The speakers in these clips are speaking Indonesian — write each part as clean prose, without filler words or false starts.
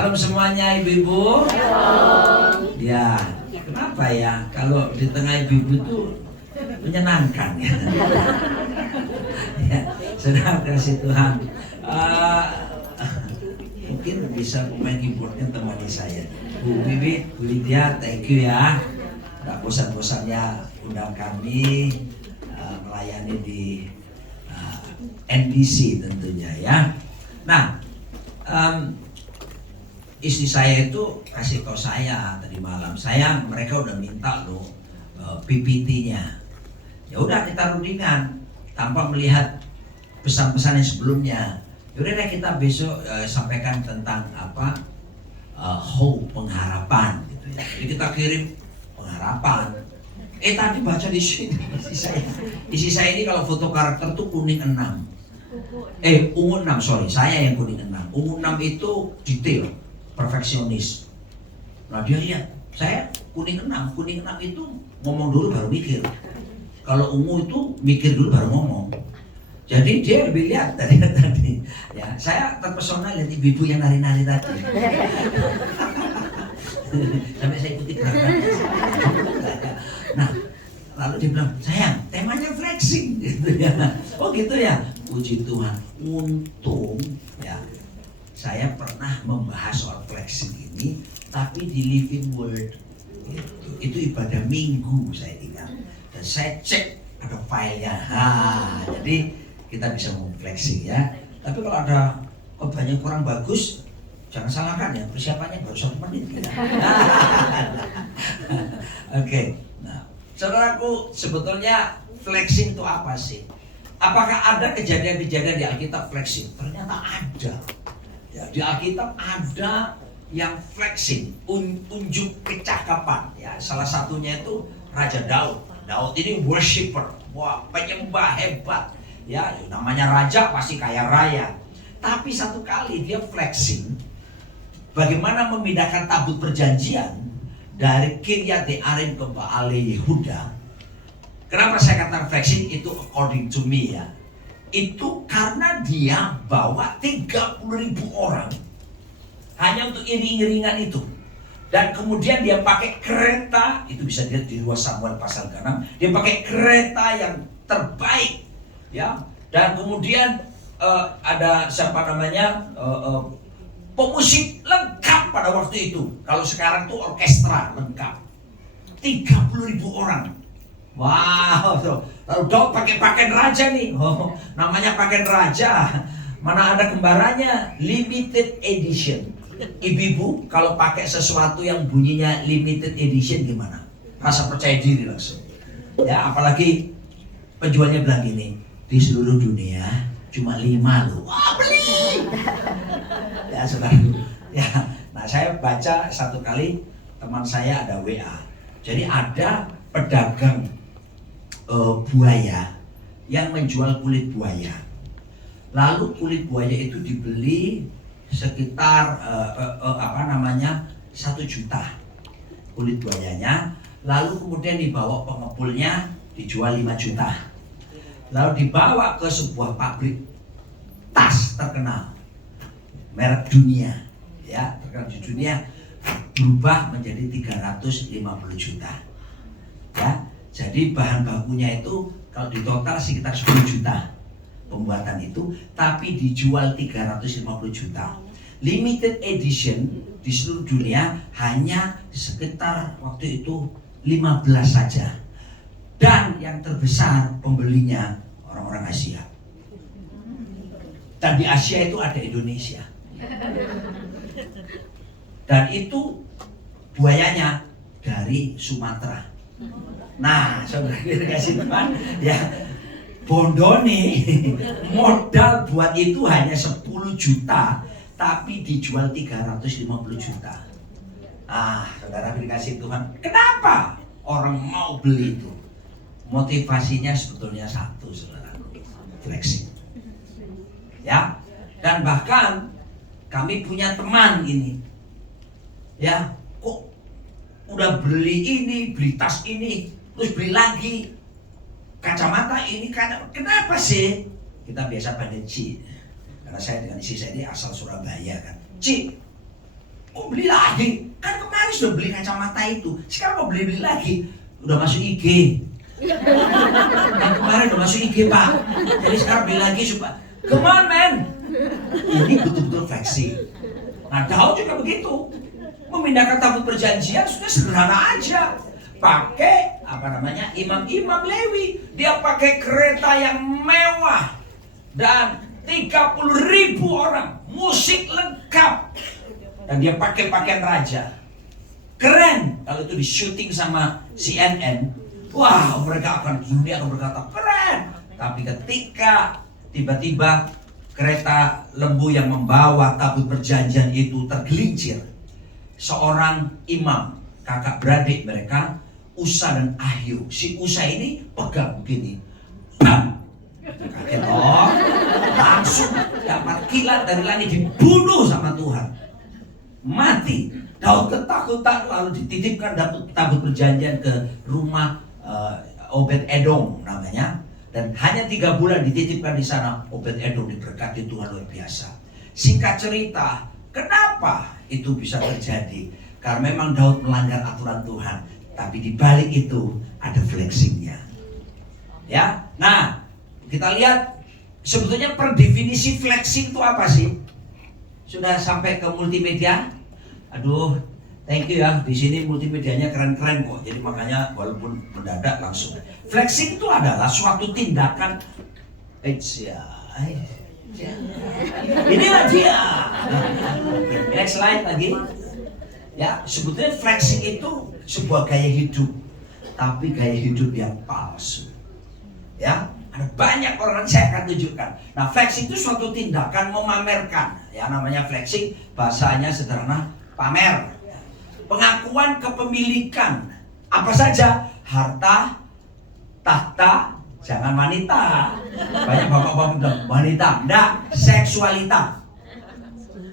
Salam semuanya ibu-ibu. Ya, kenapa ya kalau di tengah ibu-ibu itu menyenangkan ya. Ya, sedang kasih Tuhan. Mungkin bisa main keyboardnya temani saya. Bu Bibi, Bu Lydia, thank you ya. Gak bosan-bosannya undang kami melayani di NDC tentunya ya. Nah, istri saya itu kasih tahu saya tadi malam, mereka udah minta loh PPT-nya. Ya udah kita rundingan tanpa melihat pesan-pesan yang sebelumnya. Yaudah deh kita besok sampaikan tentang apa hope, pengharapan gitu ya. Jadi kita kirim pengharapan. Tadi baca di sini isi saya ini kalau foto karakter tuh kuning 6. Ungu 6, sorry, saya yang kuning 6. Ungu 6 itu detail, perfeksionis. Nah dia lihat, saya kuning 6 itu ngomong dulu baru mikir. Kalau ungu itu mikir dulu baru ngomong. Jadi dia lebih lihat dari tadi. Ya, saya terpesona lihat ibu-ibu yang nari-nari tadi. Sampai saya ikuti gerakannya. Nah, lalu dia bilang, sayang, temanya flexing gitu ya. Oh gitu ya. Puji Tuhan, untung ya saya pernah membahas soal flexing ini, tapi di Living Word itu ibadah minggu saya ingat. Dan saya cek ada filenya. Jadi kita bisa ngomong flexing ya. Tapi kalau ada khotbahnya kurang bagus, jangan salahkan ya, persiapannya baru 1 menit ya. Oke. Nah, saudaraku, sebetulnya flexing itu apa sih? Apakah ada kejadian-kejadian di Alkitab flexing? Ternyata ada. Ya, di Alkitab ada yang flexing, unjuk kecakapan. Ya, salah satunya itu Raja Daud. Daud ini worshipper, wah penyembah hebat. Ya, namanya raja pasti kaya raya. Tapi satu kali dia flexing, bagaimana memindahkan tabut perjanjian dari Kiryat Yearim ke Baale Yehuda. Kenapa saya katakan flexing itu according to me ya? Itu karena dia bawa 30.000 orang hanya untuk iring-iringan itu. Dan kemudian dia pakai kereta, itu bisa dilihat di 2 Samuel pasal 6. Dia pakai kereta yang terbaik ya. Dan kemudian ada siapa namanya pemusik lengkap pada waktu itu. Kalau sekarang tuh orkestra lengkap. 30.000 orang. Wow, lalu Daud pakai pakaian raja nih. Oh, namanya pakaian raja. Mana ada kembarannya, limited edition. Ibu-ibu kalau pakai sesuatu yang bunyinya limited edition gimana? Rasa percaya diri langsung. Ya, apalagi penjualnya bilang gini, di seluruh dunia cuma 5 loh. Wah, beli. Ya, saudara. Ya, nah saya baca satu kali teman saya ada WA. Jadi ada pedagang buaya yang menjual kulit buaya. Lalu kulit buaya itu dibeli sekitar 1 juta kulit buayanya. Lalu kemudian dibawa pengepulnya dijual 5 juta. Lalu dibawa ke sebuah pabrik tas terkenal, merek dunia, ya terkenal di dunia, berubah menjadi 350 juta. Ya. Jadi bahan bakunya itu kalau ditotal sekitar 10 juta pembuatan itu, tapi dijual 350 juta. Limited edition di seluruh dunia hanya sekitar waktu itu 15 saja. Dan yang terbesar pembelinya orang-orang Asia. Dan di Asia itu ada Indonesia. Dan itu buayanya dari Sumatera. Nah, saudara kasih Tuhan, ya bondo nih, modal buat itu hanya 10 juta, tapi dijual 350 juta. Saudara dikasih Tuhan, kenapa orang mau beli itu? Motivasinya sebetulnya satu, saudara, flexing. Ya, dan bahkan kami punya teman ini, ya, kok udah beli ini, beli tas ini, terus beli lagi kacamata ini, kenapa sih? Kita biasa pada Ci, karena saya dengan istri saya ini asal Surabaya kan. Ci, Kok beli lagi? Kan kemarin sudah beli kacamata itu, sekarang kok beli lagi? Udah masuk IG. Yang kemarin udah masuk IG Pak, jadi sekarang beli lagi supaya come on man. Ini betul-betul flexing. Nah Daud juga begitu, memindahkan tabut perjanjian sudah sederhana aja, pakai imam-imam Lewi. Dia pakai kereta yang mewah dan 30.000 orang, musik lengkap, dan dia pakai pakaian raja. Keren. Kalau itu di syuting sama CNN, wah mereka dunia akan berkata keren. Tapi ketika tiba-tiba kereta lembu yang membawa tabut perjanjian itu tergelincir, seorang imam, kakak beradik mereka, Usa dan Ahio. Si Usa ini pegang begini, bam, kaget loh, langsung dapat kilat dari langit, dibunuh sama Tuhan, mati. Daud ketakutan, lalu dititipkan tabut perjanjian ke rumah Obed Edom namanya. Dan hanya 3 bulan dititipkan di sana. Obed Edom diberkati Tuhan luar biasa. Singkat cerita, kenapa itu bisa terjadi? Karena memang Daud melanggar aturan Tuhan, tapi di balik itu ada flexingnya. Ya, nah kita lihat sebetulnya per definisi flexing itu apa sih? Sudah sampai ke multimedia? Aduh, thank you ya. Di sini multimedianya keren-keren kok. Jadi makanya walaupun mendadak langsung. Flexing itu adalah suatu tindakan. Inilah dia. Next slide lagi. Ya, sebetulnya flexing itu sebuah gaya hidup, tapi gaya hidup yang palsu. Ya, ada banyak orang, saya akan tunjukkan. Nah, flexing itu suatu tindakan memamerkan. Ya, namanya flexing, bahasanya sederhana, pamer. Pengakuan kepemilikan apa saja, harta, tahta, jangan wanita. Banyak bapak-bapak bilang wanita, enggak, seksualitas.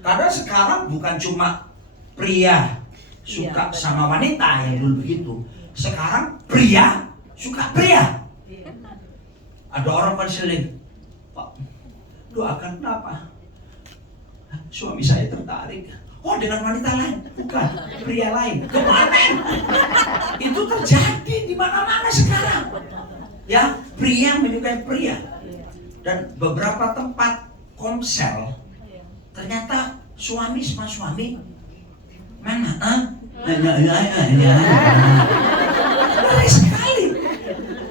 Karena sekarang bukan cuma pria suka sama wanita yang dulu begitu. Sekarang pria suka pria. Ada orang konseling, Pak, doakan kenapa? Suami saya tertarik. Oh, dengan wanita lain, bukan pria lain. Kemana? Itu terjadi di mana-mana sekarang. Ya, pria menyukai pria. Dan beberapa tempat komsel, ternyata suami sama suami mana? Ngeri sekali.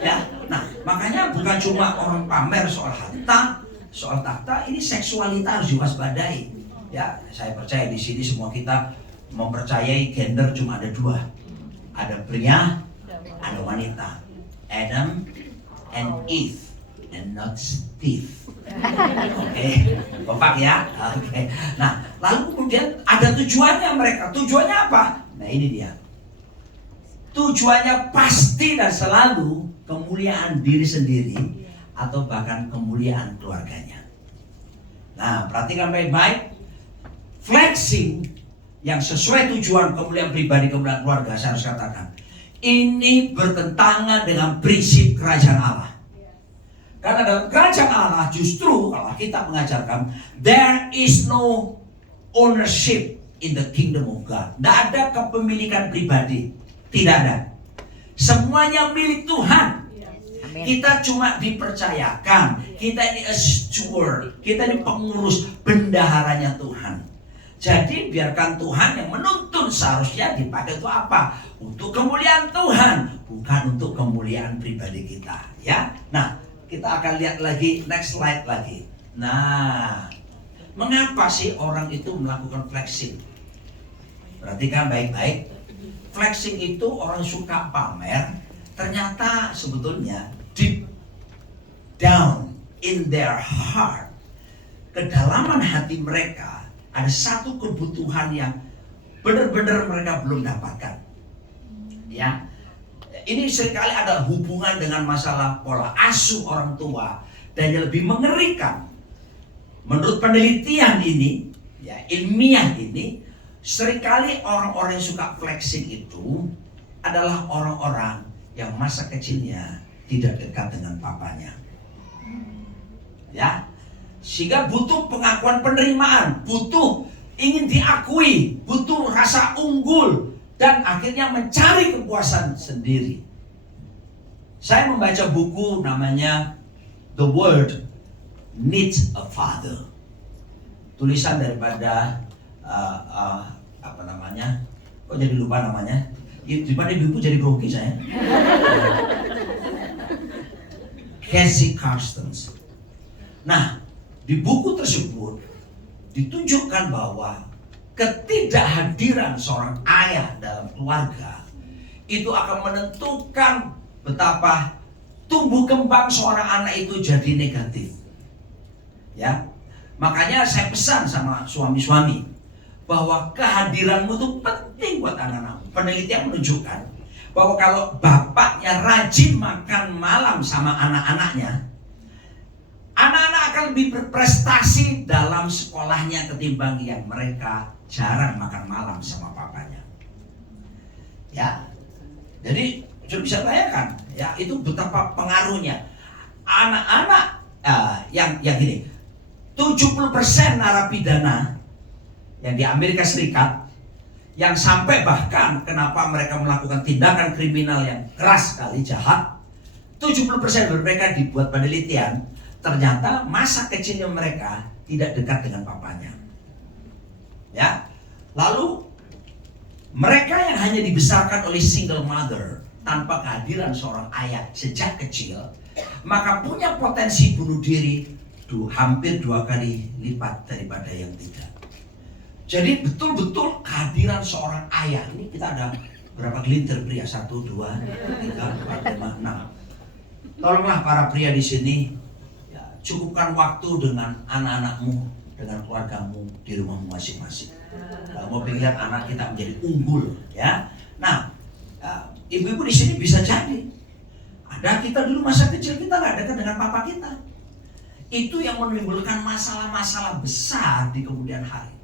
Ya, nah makanya bukan cuma orang pamer soal harta, soal tahta, ini seksualitas harus diwaspadai. Ya, saya percaya di sini semua kita mempercayai gender cuma ada 2. Ada pria, ada wanita. Adam and Eve, and not Steve. Oke, kompak ya. Oke. Nah, lalu kemudian ada tujuannya mereka. Tujuannya apa? Nah, ini dia. Tujuannya pasti dan selalu kemuliaan diri sendiri atau bahkan kemuliaan keluarganya. Nah, perhatikan baik-baik. Flexing yang sesuai tujuan kemuliaan pribadi, kemuliaan keluarga, saya harus katakan ini bertentangan dengan prinsip kerajaan Allah. Karena dalam kerajaan Allah justru kalau kita mengajarkan there is no ownership in the kingdom of God. Tidak ada kepemilikan pribadi, tidak ada. Semuanya milik Tuhan. Kita cuma dipercayakan, kita ini a steward, kita ini pengurus, bendaharanya Tuhan. Jadi biarkan Tuhan yang menuntun, seharusnya dipakai untuk apa? Untuk kemuliaan Tuhan, bukan untuk kemuliaan pribadi kita. Ya, nah kita akan lihat lagi, next slide lagi. Nah, mengapa sih orang itu melakukan flexing? Perhatikan baik-baik. Flexing itu orang suka pamer. Ternyata sebetulnya deep down in their heart, kedalaman hati mereka, ada satu kebutuhan yang benar-benar mereka belum dapatkan. Ya, ini seringkali ada hubungan dengan masalah pola asuh orang tua. Dan yang lebih mengerikan, menurut penelitian ini, ya ilmiah ini, seringkali orang-orang yang suka flexing itu adalah orang-orang yang masa kecilnya tidak dekat dengan papanya. Ya, sehingga butuh pengakuan penerimaan, butuh ingin diakui, butuh rasa unggul, dan akhirnya mencari kepuasan sendiri. Saya membaca buku namanya The World Needs a Father. Tulisan daripada apa namanya? Kok jadi lupa namanya? Daripada buku jadi grogi saya. Cassie Carstens. Nah, di buku tersebut ditunjukkan bahwa ketidakhadiran seorang ayah dalam keluarga itu akan menentukan betapa tumbuh kembang seorang anak itu jadi negatif. Ya, makanya saya pesan sama suami-suami bahwa kehadiranmu itu penting buat anak-anak. Penelitian menunjukkan bahwa kalau bapaknya rajin makan malam sama anak-anaknya, anak-anak akan lebih berprestasi dalam sekolahnya ketimbang yang mereka jarang makan malam sama papanya. Ya, jadi sudah bisa bayangkan, ya itu betapa pengaruhnya. Anak-anak yang gini, 70% narapidana yang di Amerika Serikat yang sampai bahkan kenapa mereka melakukan tindakan kriminal yang keras sekali, jahat, 70% dari mereka dibuat penelitian, ternyata masa kecilnya mereka tidak dekat dengan papanya. Ya, lalu mereka yang hanya dibesarkan oleh single mother tanpa kehadiran seorang ayah sejak kecil, maka punya potensi bunuh diri hampir 2 kali lipat daripada yang tidak. Jadi betul-betul kehadiran seorang ayah. Ini kita ada berapa gelintir pria? 1, 2, 3, 4, 5, 6. Tolonglah para pria di sini, ya, cukupkan waktu dengan anak-anakmu, dengan keluargamu di rumahmu masing-masing. Kalau mau lihat anak kita menjadi unggul, ya. Nah, ibu-ibu di sini bisa jadi ada kita dulu masa kecil kita nggak dekat dengan papa kita. Itu yang menimbulkan masalah-masalah besar di kemudian hari.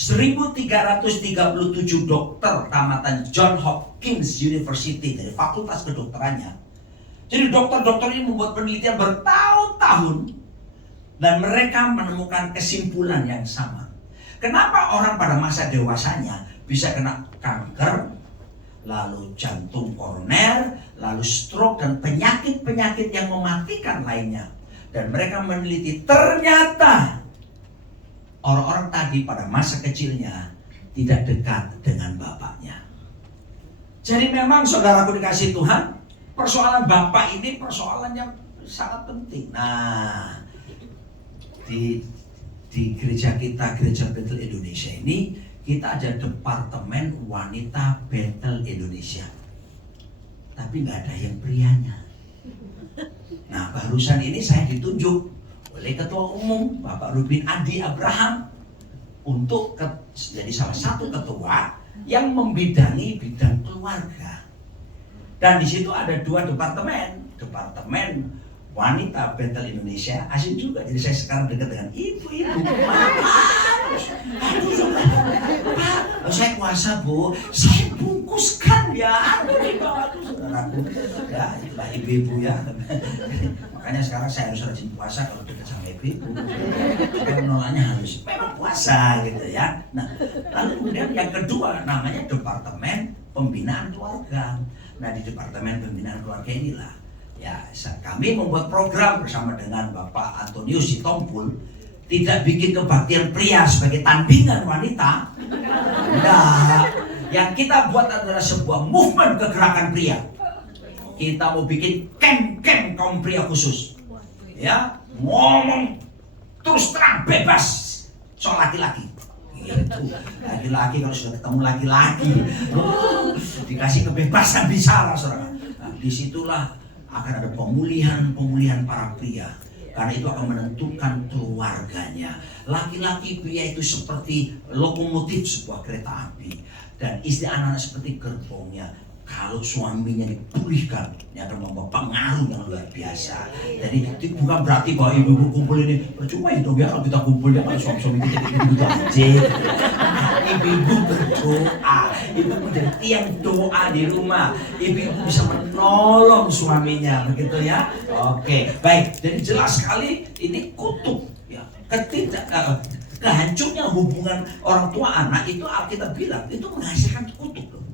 1337 dokter tamatan John Hopkins University dari fakultas kedokterannya. Jadi dokter-dokter ini membuat penelitian bertahun-tahun dan mereka menemukan kesimpulan yang sama. Kenapa orang pada masa dewasanya bisa kena kanker, lalu jantung koroner, lalu stroke dan penyakit-penyakit yang mematikan lainnya. Dan mereka meneliti ternyata orang-orang tadi pada masa kecilnya tidak dekat dengan bapaknya. Jadi memang saudaraku dikasih Tuhan, persoalan bapak ini persoalan yang sangat penting. Nah, di gereja kita, Gereja Bethel Indonesia ini, kita ada Departemen Wanita Bethel Indonesia. Tapi nggak ada yang prianya. Nah, barusan ini saya ditunjuk oleh Ketua Umum Bapak Rubin Adi Abraham untuk jadi salah satu ketua yang membidangi bidang keluarga. Dan di situ ada 2 departemen Wanita Bethel Indonesia, asing juga. Jadi saya sekarang dekat dengan ibu-ibu. Pak, saya kuasa Bu, saya bungkuskan ya. Saudaraku, ya itulah ibu-ibu ya. Makanya sekarang saya harus rajin puasa kalau dekat sama ibu-ibu. Karena menolaknya harus memang puasa gitu ya. Nah, lalu kemudian yang kedua namanya Departemen Pembinaan Keluarga. Nah, di Departemen Pembinaan Keluarga inilah ya, kami membuat program bersama dengan Bapak Antonius Sitompul, tidak bikin kebaktian pria sebagai tandingan wanita. Nah, yang kita buat adalah sebuah movement kegerakan pria. Kita mau bikin camp kaum pria khusus. Ya, ngomong terus terang bebas soal laki-laki. Gitu. Laki-laki kalau sudah ketemu laki-laki, dikasih kebebasan bicara, saudara. Nah, disitulah akan ada pemulihan para pria, karena itu akan menentukan keluarganya. Laki-laki pria itu seperti lokomotif sebuah kereta api, dan istri anak-anak seperti gerbongnya. Kalau suaminya dipulihkan, ini akan membawa pengaruh yang luar biasa. Jadi bukan berarti bahwa ibu-ibu kumpul ini cuma itu ya, kalau kita kumpul ya kalau suami-suami kita ibu-ibu aja. Ibu-ibu berdoa, ibu menjadi tiang doa di rumah. Ibu-ibu bisa menolong suaminya, begitu ya. Oke, baik. Jadi jelas sekali ini kutub ya. kehancurnya hubungan orang tua anak itu Alkitab bilang itu menghasilkan kutuk loh.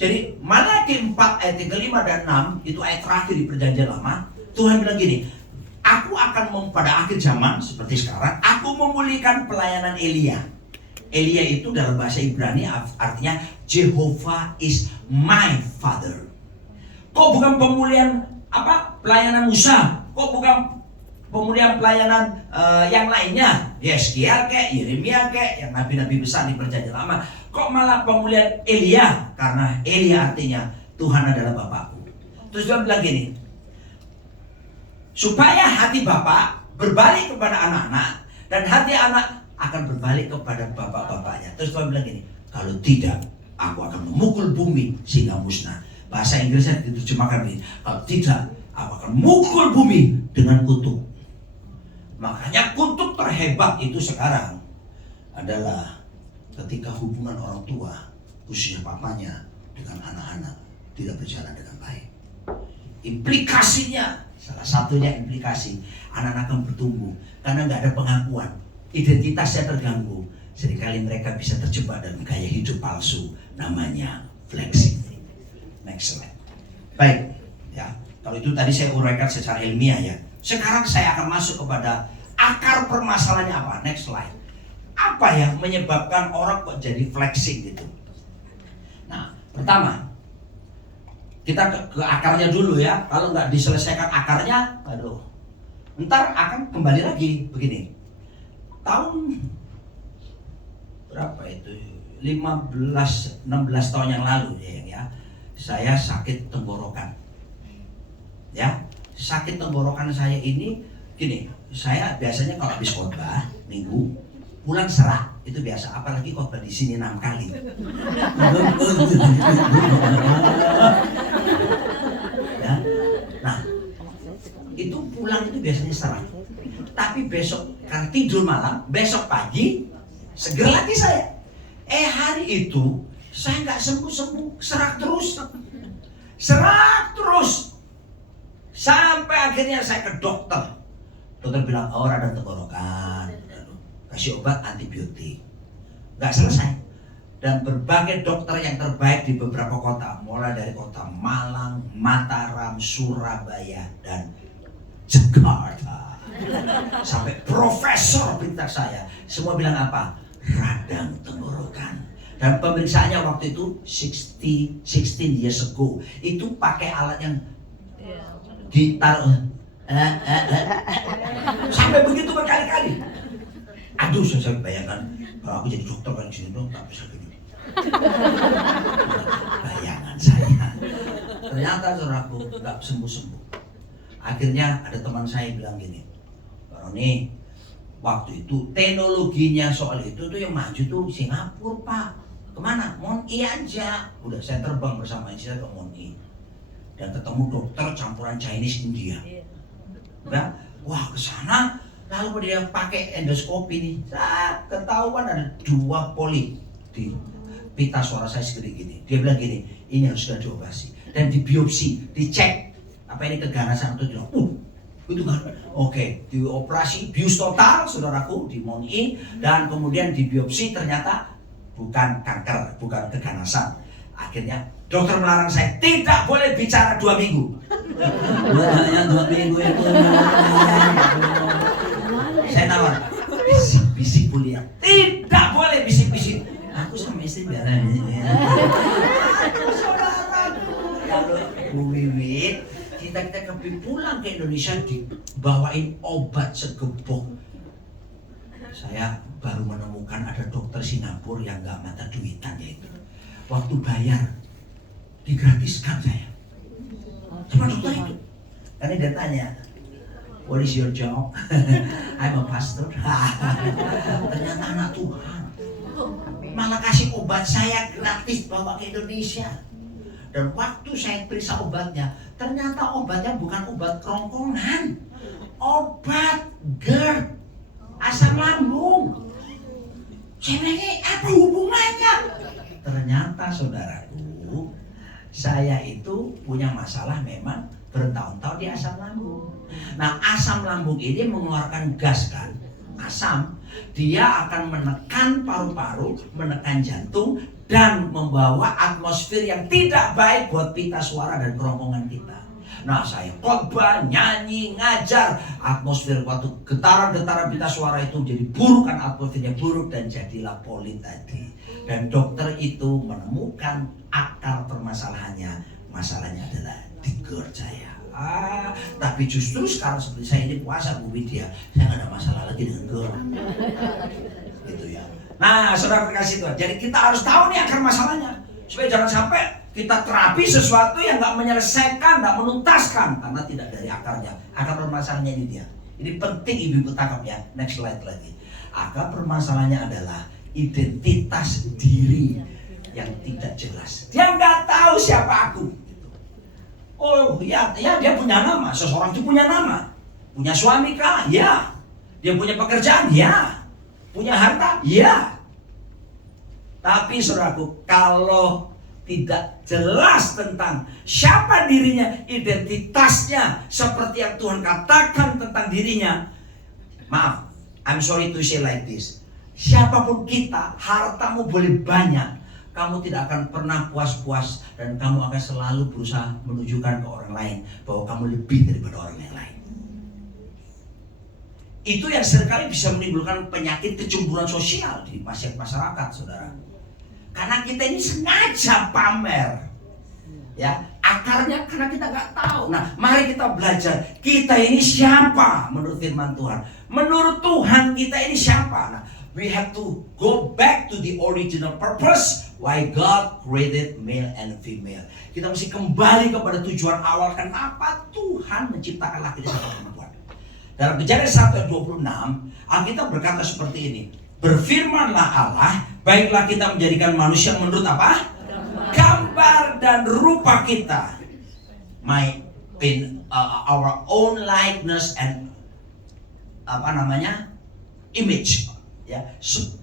Jadi Malaki 4 ayat 5 dan 6 itu ayat terakhir di Perjanjian Lama. Tuhan bilang gini, aku akan pada akhir zaman seperti sekarang, aku memulihkan pelayanan Elia. Elia itu dalam bahasa Ibrani artinya Jehovah is my father. Kok bukan pemulihan pelayanan Musa? Kok bukan pemulihan pelayanan yang lainnya? Yeskiel kek, Yeremia kek, yang nabi-nabi besar di Perjanjian Lama. Kok malah pemulihan Elia? Karena Elia artinya Tuhan adalah Bapakku. Terus dia bilang gini, supaya hati Bapak berbalik kepada anak-anak dan hati anak akan berbalik kepada bapak-bapaknya. Terus Tuhan bilang gini, kalau tidak, aku akan memukul bumi sehingga musnah. Bahasa Inggrisnya diterjemahkan begini, kalau tidak, aku akan memukul bumi dengan kutuk. Makanya kutuk terhebat itu sekarang adalah ketika hubungan orang tua, khususnya papanya dengan anak-anak tidak berjalan dengan baik. Implikasinya, salah satunya implikasi anak-anak akan bertumbuh karena nggak ada pengakuan, identitasnya terganggu. Seringkali mereka bisa terjebak dalam gaya hidup palsu, namanya flexing. Next slide. Baik, ya. Kalau itu tadi saya uraikan secara ilmiah ya. Sekarang saya akan masuk kepada akar permasalahannya apa. Next slide. Apa yang menyebabkan orang kok jadi flexing gitu? Nah, pertama, kita ke akarnya dulu ya. Kalau nggak diselesaikan akarnya, aduh, ntar akan kembali lagi begini. Tahun berapa itu? 16 tahun yang lalu ya. Saya sakit tenggorokan. Ya, sakit tenggorokan saya ini gini. Saya biasanya kalau habis khotbah minggu pulang serak itu biasa, apalagi khotbah di sini 6 kali. Ya. Nah, itu pulang itu biasanya serak. Tapi besok karena tidur malam, besok pagi seger lagi saya. Hari itu saya nggak sembuh-sembuh, serak terus, sampai akhirnya saya ke dokter. Dokter bilang, ada tenggorokan, kasih obat antibiotik, nggak selesai. Dan berbagai dokter yang terbaik di beberapa kota, mulai dari kota Malang, Mataram, Surabaya, dan Jakarta, sampai profesor pintar saya, semua bilang apa? Radang tenggorokan. Dan pemeriksaannya waktu itu 16 years ago. Itu pakai alat yang ditaruh sampai begitu berkali-kali. Aduh, saya bayangkan kalau aku jadi dokter kan di sini dong, tak bisa gini. Bayangan saya. Ternyata saudaraku nggak sembuh-sembuh. Akhirnya ada teman saya bilang gini, Pak Roni, waktu itu teknologinya soal itu tuh yang maju tuh Singapura Pak. Kemana? Mon-i aja. Udah saya terbang bersama istri ke Mon-i dan ketemu dokter campuran Chinese India. Udah, wah ke sana lalu dia pakai endoskopi nih. Ketahuan ada 2 polip di pita suara saya segede gini. Dia bilang gini, ini harus sudah dioperasi dan dibiopsi, dicek apa ini keganasan atau tidak. Itu kan, oke, dioperasi bius total saudaraku di Mon-i dan kemudian dibiopsi ternyata bukan kanker, bukan keganasan. Akhirnya dokter melarang saya tidak boleh bicara 2 minggu. Hanya 2 minggu itu. Saya nawar, bisik-bisik kuliah. Tidak boleh bisik-bisik. Aku sama istri biaran ini. Saudara, kalau Bu Wiwit, kita pulang ke Indonesia dibawain obat segebok. Saya baru menemukan ada dokter Singapura yang nggak mata duitan yaitu. Waktu bayar digratiskan saya. Cuma dokter itu. Karena dia tanya, what is your job? I'm a pastor. Ternyata anak Tuhan. Malah kasih obat saya gratis bawa ke Indonesia. Dan waktu saya periksa obatnya, ternyata obatnya bukan obat kerongkongan, obat GERD, asam lambung. Saya bilang, apa hubungannya? Ternyata saudaraku, saya itu punya masalah memang bertahun-tahun di asam lambung. Nah, asam lambung ini mengeluarkan gas kan. asam, dia akan menekan paru-paru, menekan jantung, dan membawa atmosfer yang tidak baik buat pita suara dan kerongkongan kita. Nah, saya khotbah, nyanyi, ngajar, atmosfer waktu getaran-getaran pita suara itu jadi buruk, kan atmosfernya buruk, dan jadilah polio tadi. Dan dokter itu menemukan akar permasalahannya. Masalahnya adalah di GERD saya. Tapi justru sekarang seperti saya ini puasa Bu Widya, saya nggak ada masalah lagi dengan GERD. Gitu ya. Nah, saudara kasih Tuhan. Jadi kita harus tahu nih akar masalahnya, supaya jangan sampai kita terapi sesuatu yang nggak menyelesaikan, nggak menuntaskan, karena tidak dari akarnya. Akar permasalahannya ini dia. Ini penting ibu-ibu tangkap ya. Next slide lagi. Akar permasalahannya adalah identitas diri yang tidak jelas. Dia nggak tahu siapa aku. Oh ya, dia punya nama. Seseorang itu punya nama. Punya suami kah? Ya. Dia punya pekerjaan? Ya. Punya harta? Ya. Tapi saudaraku, kalau tidak jelas tentang siapa dirinya, identitasnya, seperti yang Tuhan katakan tentang dirinya, maaf, I'm sorry to say like this, siapapun kita, hartamu boleh banyak, kamu tidak akan pernah puas-puas, dan kamu akan selalu berusaha menunjukkan ke orang lain bahwa kamu lebih daripada orang yang lain. Itu yang seringkali bisa menimbulkan penyakit kecemburuan sosial di masyarakat, saudara. Karena kita ini sengaja pamer, ya, akarnya karena kita nggak tahu. Nah, mari kita belajar, kita ini siapa menurut firman Tuhan. Menurut Tuhan kita ini siapa? Nah, we have to go back to the original purpose why God created male and female. Kita mesti kembali kepada tujuan awal kenapa Tuhan menciptakan laki dan perempuan. Dalam Kejadian 1 ayat 26, Alkitab berkata seperti ini. Berfirmanlah Allah, baiklah kita menjadikan manusia menurut apa? Gambar dan rupa kita. Our own likeness and image, ya,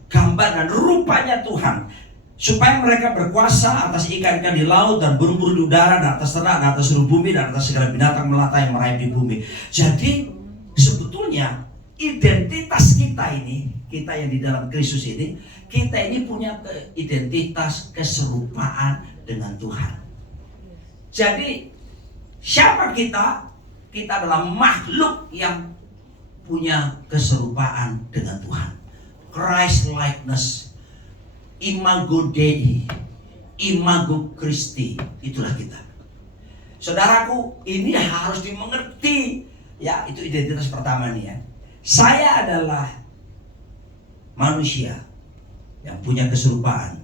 gambar dan rupanya Tuhan, supaya mereka berkuasa atas ikan-ikan di laut dan burung-burung di udara dan atas ternak dan atas seluruh bumi dan atas segala binatang melata yang merayap di bumi. Jadi sebetulnya identitas kita ini, kita yang di dalam Kristus ini, kita ini punya identitas keserupaan dengan Tuhan. Jadi siapa kita? Kita adalah makhluk yang punya keserupaan dengan Tuhan. Christ likeness, imago Dei, imago Christi, itulah kita. Saudaraku, ini harus dimengerti. Ya, itu identitas pertama nih ya. Saya adalah manusia yang punya keserupaan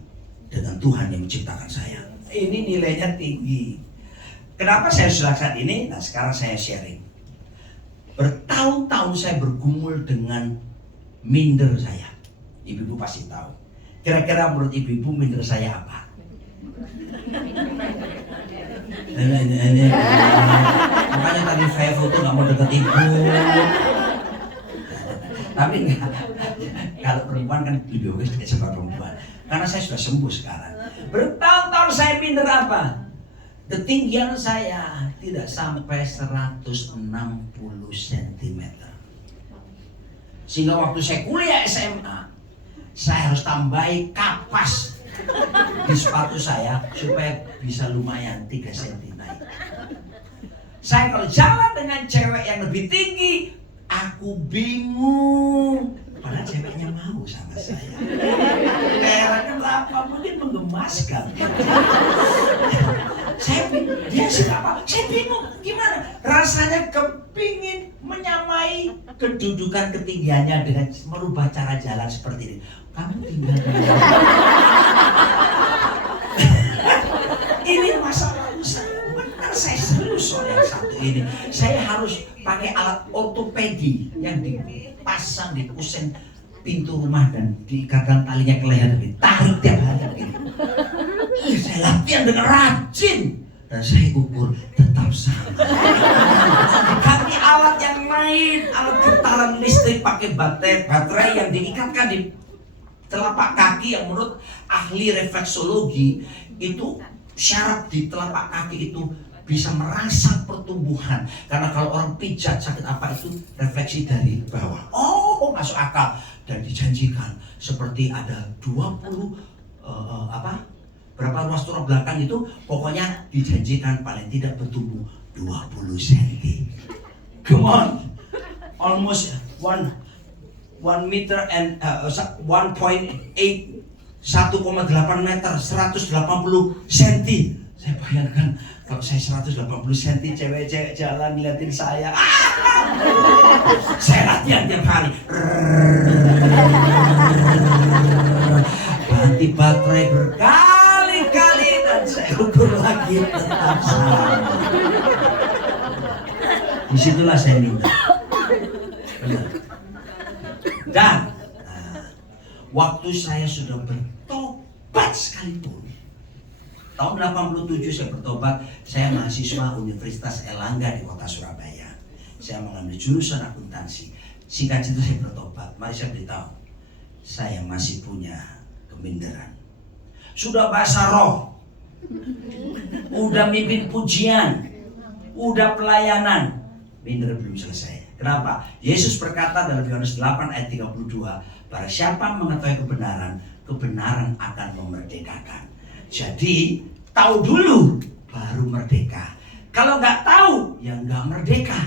dengan Tuhan yang menciptakan saya. Ini nilainya tinggi. Kenapa saya sudah saat ini? Nah, sekarang saya sharing. Bertahun-tahun saya bergumul dengan minder saya. Ibu-ibu pasti tahu. Kira-kira menurut ibu-ibu minder saya apa? Makanya tadi saya foto nggak mau deket ibu. Tapi enggak, kalau perempuan kan lebih bagus dekat sama perempuan. Karena saya sudah sembuh sekarang. Bertahun-tahun saya minder apa? Ketinggian saya tidak sampai 160 cm. Sehingga waktu saya kuliah SMA, saya harus tambahi kapas di sepatu saya supaya bisa lumayan 3 cm naik. Saya kalau jalan dengan cewek yang lebih tinggi, aku bingung. Padahal ceweknya mau sama saya. Heran kenapa? Mungkin menggemaskan. Saya bingung. Dia siapa? Saya bingung. Gimana? Rasanya kepingin menyamai kedudukan ketinggiannya dengan merubah cara jalan seperti ini. Kamu tinggal di ini masalah saya. Benar, saya serius soal yang satu ini. Saya harus pakai alat ortopedi yang dipasang di kusen pintu rumah dan diikatkan talinya ke leher, ditarik tiap hari gitu. Saya latihan dengan rajin dan saya ukur tetap sama. Diganti alat yang lain, alat getaran listrik pakai baterai yang diikatkan di telapak kaki yang menurut ahli refleksologi itu syaraf di telapak kaki itu bisa merangsang pertumbuhan. Karena kalau orang pijat sakit apa itu refleksi dari bawah. Oh, masuk akal. Dan dijanjikan seperti ada 20 berapa ruas turap belakang itu, pokoknya dijanjikan paling tidak bertumbuh 20 cm. Come on, almost 1 meter and 1.8 1,8 meter, 180 cm. Saya bayangkan kalau saya 180 cm, cewek-cewek jalan ngeliatin saya. Saya latihan tiap hari. Ganti baterai berkali-kali dan saya ukur lagi tetap sama. Disitulah saya minta. Benar. Dan waktu saya sudah bertobat sekalipun, tahun 87 saya bertobat. Saya mahasiswa Universitas Erlangga di kota Surabaya. Saya mengambil jurusan akuntansi. Singkat cerita saya bertobat. Mari saya beritahu, saya masih punya keminderan. Sudah bahasa roh, udah mimpin pujian, udah pelayanan, minder belum selesai. Kenapa? Yesus berkata dalam Yohanes 8 ayat 32, barang siapa mengetahui kebenaran, kebenaran akan memerdekakan. Jadi tahu dulu baru merdeka. Kalau nggak tahu, ya nggak merdeka.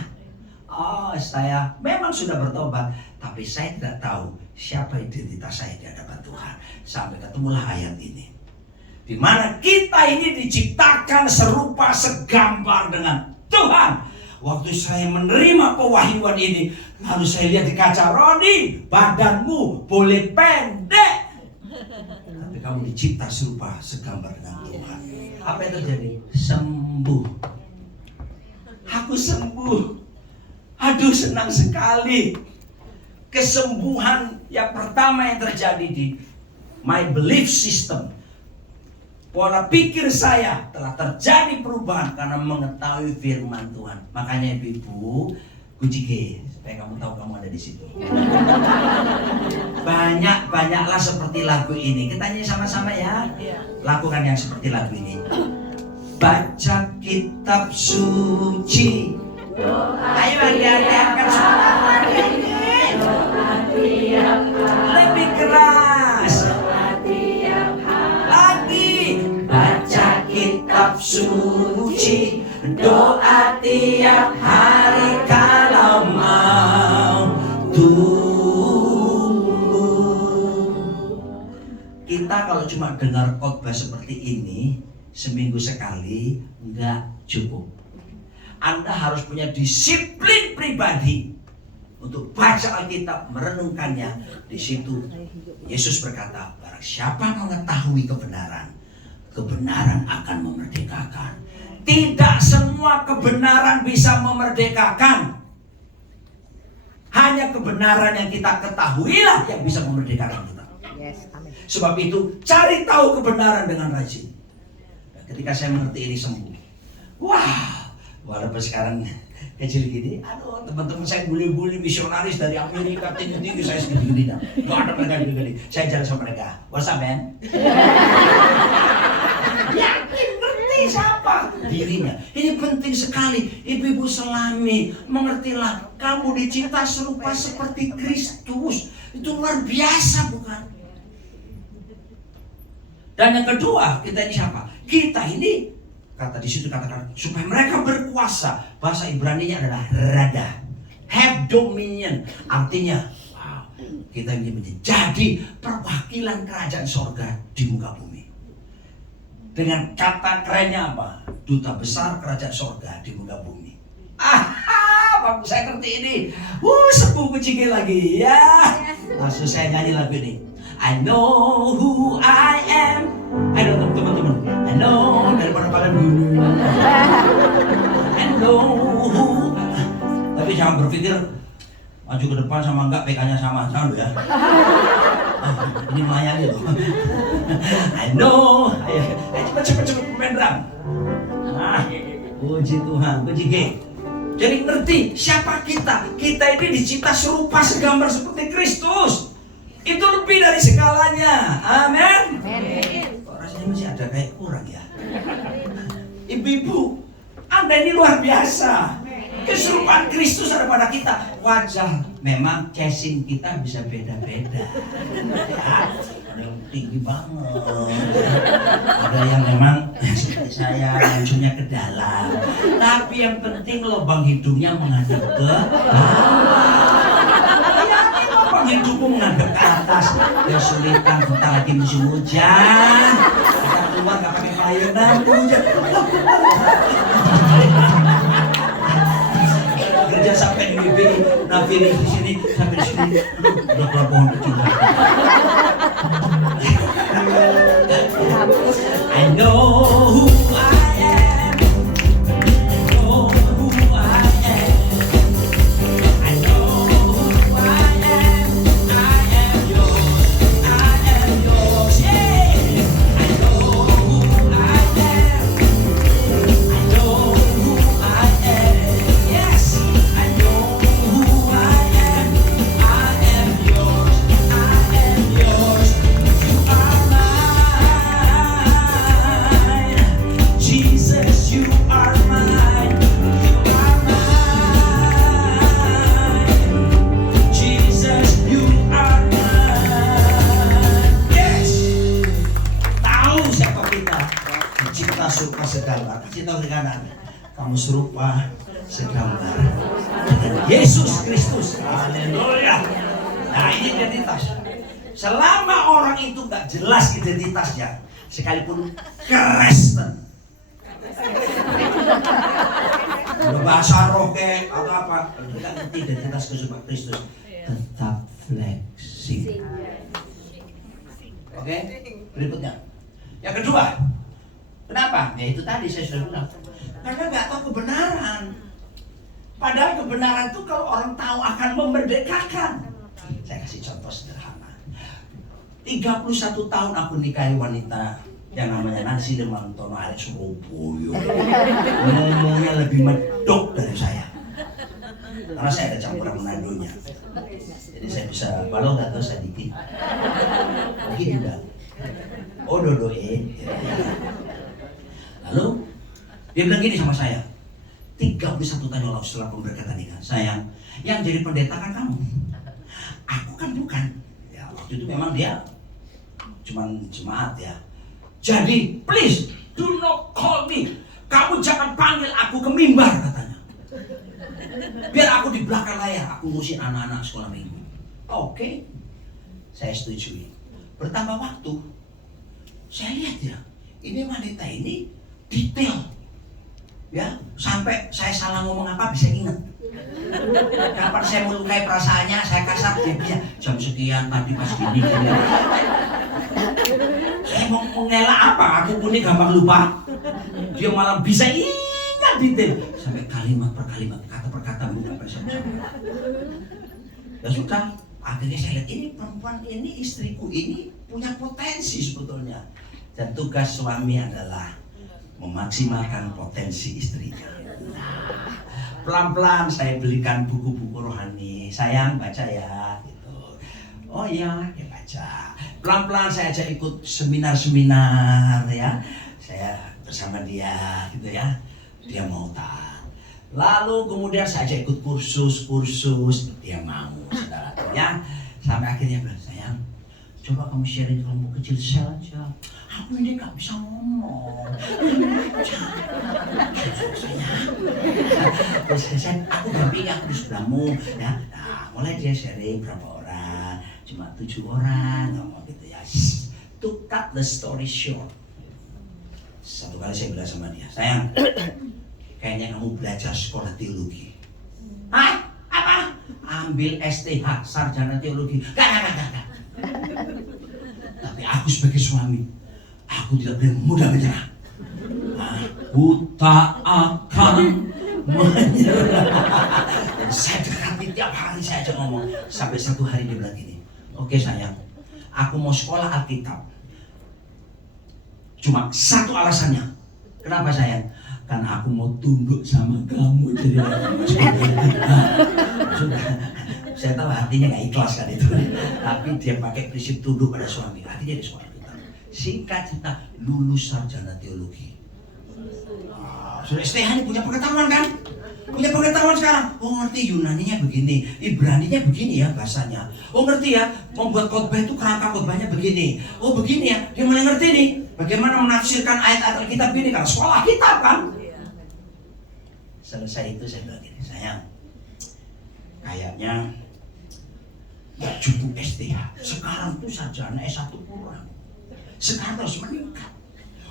Oh, saya memang sudah bertobat, tapi saya tidak tahu siapa identitas saya di hadapan Tuhan. Sampai ketemulah ayat ini, di mana kita ini diciptakan serupa segambar dengan Tuhan. Waktu saya menerima pewahyuan ini, lalu saya lihat di kaca, Roni, badanmu boleh pendek, tapi kamu dicipta serupa segambar dengan Tuhan. Apa yang terjadi? Sembuh. Aku sembuh. Aduh, senang sekali. Kesembuhan yang pertama yang terjadi di my belief system, pola pikir saya telah terjadi perubahan karena mengetahui firman Tuhan. Makanya ibu-ibu, kujige supaya kamu tahu kamu ada di situ. Banyaklah seperti lagu ini. Kita nyanyi sama-sama ya. Lakukan yang seperti lagu ini. Baca kitab suci. Ayo angkat suara ini. Lebih keras. Lagi. Baca kitab suci. Doa tiap hari kalau mau tumbuh. Kita kalau cuma dengar khotbah seperti ini seminggu sekali enggak cukup. Anda harus punya disiplin pribadi untuk baca Alkitab, merenungkannya. Di situ Yesus berkata, barang siapa mengetahui kebenaran, kebenaran akan memerdekakan. Tidak semua kebenaran bisa memerdekakan. Hanya kebenaran yang kita ketahuilah yang bisa memerdekakan kita. Sebab itu cari tahu kebenaran dengan rajin. Ketika saya mengerti ini sembuh. Wah, walaupun sekarang kecil gini, aduh, teman-teman saya bully-bully misionaris dari Amerika tinggi-tinggi, saya segini-gini dah. Gak ada mereka gini-gini. Saya jalan sama mereka. What's up, man? Yakin ngerti siapa dirinya. Ini penting sekali. Ibu-ibu selami, mengertilah, kamu dicipta serupa seperti Kristus. Itu luar biasa, bukan? Dan yang kedua, kita ini siapa? Kita ini, kata di situ katakan, supaya mereka berkuasa. Bahasa Ibrani-nya adalah rada, have dominion. Artinya, wow, kita ini menjadi perwakilan kerajaan sorga di muka bumi. Dengan kata kerennya apa? Duta besar kerajaan sorga di muka bumi. Waktu saya ngerti ini, sembuh kucingnya lagi ya. Langsung saya nyanyi lagu ini. I know who I am. Ayo teman-teman. I know daripada pada dulu. I know who. Tapi jangan berpikir maju ke depan sama enggak PK-nya sama, jangan ya. Ini melayani loh. I know. Ayo cepet pemain drum. Puji Tuhan, puji G. Jadi ngerti siapa kita. Kita ini dicipta serupa segambar seperti Kristus. Itu lebih dari segalanya. Amin. Kok rasanya masih ada kayak kurang ya? Ibu-ibu, Anda ini luar biasa. Keserupaan Kristus ada pada kita. Wajah memang casing kita bisa beda-beda. Ya, ada yang tinggi banget, ada yang memang seperti saya hidungnya ke dalam. Tapi yang penting lubang hidungnya menghadap ke bawah. Lubang hidungmu menghadap ke atas. Kesulitan bentar lagi musim hujan. Kita keluar nggak pakai pelayanan hujan. Kerja sampai di BB, nafiri di sini, sampai di sini, udah keluar pohon kecil. I know who I am. I know who I am. I know who I am. I am yours. I am yours. Yeah. I know who I am. I know who I am. Yes. I know who I am. I am yours. I am yours. You are mine. Jesus, you are mine. You are mine. Jesus, you are mine. Yes. Tahu siapa kita? Pencipta serupa segambar. Kasih tahu di kanan. Kamu serupa segambar dengan Yesus Kristus. Haleluya. Nah, ini identitas. Selama orang itu nggak jelas identitasnya, sekalipun Kristen, udah bahasa roke atau apa, nggak ngerti identitas kesukaan Kristus, tetap flexing. Oke, berikutnya. Yang kedua, kenapa? Ya itu tadi saya sudah bilang. Karena nggak tahu kebenaran. Padahal kebenaran itu kalau orang tahu akan memerdekakan. Saya kasih contoh sederhana. 31 tahun aku nikahi wanita yang namanya Nancy Demantono alias Surabaya. Ngomongnya lebih medok dari saya. Karena saya ada campuran Manadonya. Jadi saya bisa balong atau sedikit. Mungkin juga. Oh dodoin. Lalu dia bilang gini sama saya. 31 tahun lalu setelah pemberkatan nikah, sayang, yang jadi pendeta kan kamu. Aku kan bukan. Ya waktu itu memang dia cuman jemaat ya. Jadi please do not call me. Kamu jangan panggil aku ke mimbar katanya. Biar aku di belakang layar, aku ngurusin anak-anak sekolah minggu. Oke. Saya setujui. Bertambah waktu, saya lihat ya, ini wanita ini detail. Ya, sampai saya salah ngomong apa bisa ingat. Kapan saya melukai perasaannya, saya kasar dia bisa jam sekian tadi pas gini. Saya mau mengelak apa? Aku pun ini gampang lupa. Dia malah bisa ingat detail sampai kalimat per kalimat, kata per kata bukan bersama-sama. Ya sudah, akhirnya saya lihat ini perempuan ini, istriku ini punya potensi sebetulnya. Dan tugas suami adalah memaksimalkan potensi istrinya. Nah, pelan-pelan saya belikan buku-buku rohani. Sayang baca ya, gitu. Oh iya, dia baca. Pelan-pelan saya ajak ikut seminar-seminar ya. Saya bersama dia, gitu ya. Dia mau taat. Lalu kemudian saya ajak ikut kursus, dia mau, saudara. Ya, sampai akhirnya bilang, sayang, coba kamu sharing kelompok kecil saja. Aku ini gak bisa ngomong. Terus aku dampingi aku di sebelahmu ya. Nah, mulai dia sharing berapa orang, cuma 7 orang ngomong gitu ya. To cut the story short, satu kali saya bilang sama dia, sayang, kayaknya kamu belajar sekolah teologi. Hah? Apa? Ambil STH, sarjana teologi. Gak. Tapi aku sebagai suami, aku tidak boleh mudah menyerah. Aku tak akan menyerah. Dan saya dekati tiap hari saya ajak ngomong. Sampai satu hari dia bilang gini, oke sayang, aku mau sekolah Alkitab. Cuma satu alasannya. Kenapa sayang? Karena aku mau tunduk sama kamu. Jadi sudah. Saya tahu hatinya nggak ikhlas kan itu. Tapi dia pakai prinsip tunduk pada suami. Artinya di sekolah kita. Singkat cerita, lulus sarjana teologi. Sudah STH ini punya pengetahuan kan? Punya pengetahuan sekarang. Oh ngerti Yunaninya begini, Ibraninya begini ya bahasanya. Oh ngerti ya, membuat khotbah itu kerangka khotbahnya begini. Oh begini ya, dia mulai ngerti nih. Bagaimana menafsirkan ayat-ayat Alkitab ini karena sekolah kitab kan. Selesai itu saya bilang gini, sayang, kayaknya gak cukup STH. Sekarang tuh sarjana S1 kurang. Sekarang harus meningkat.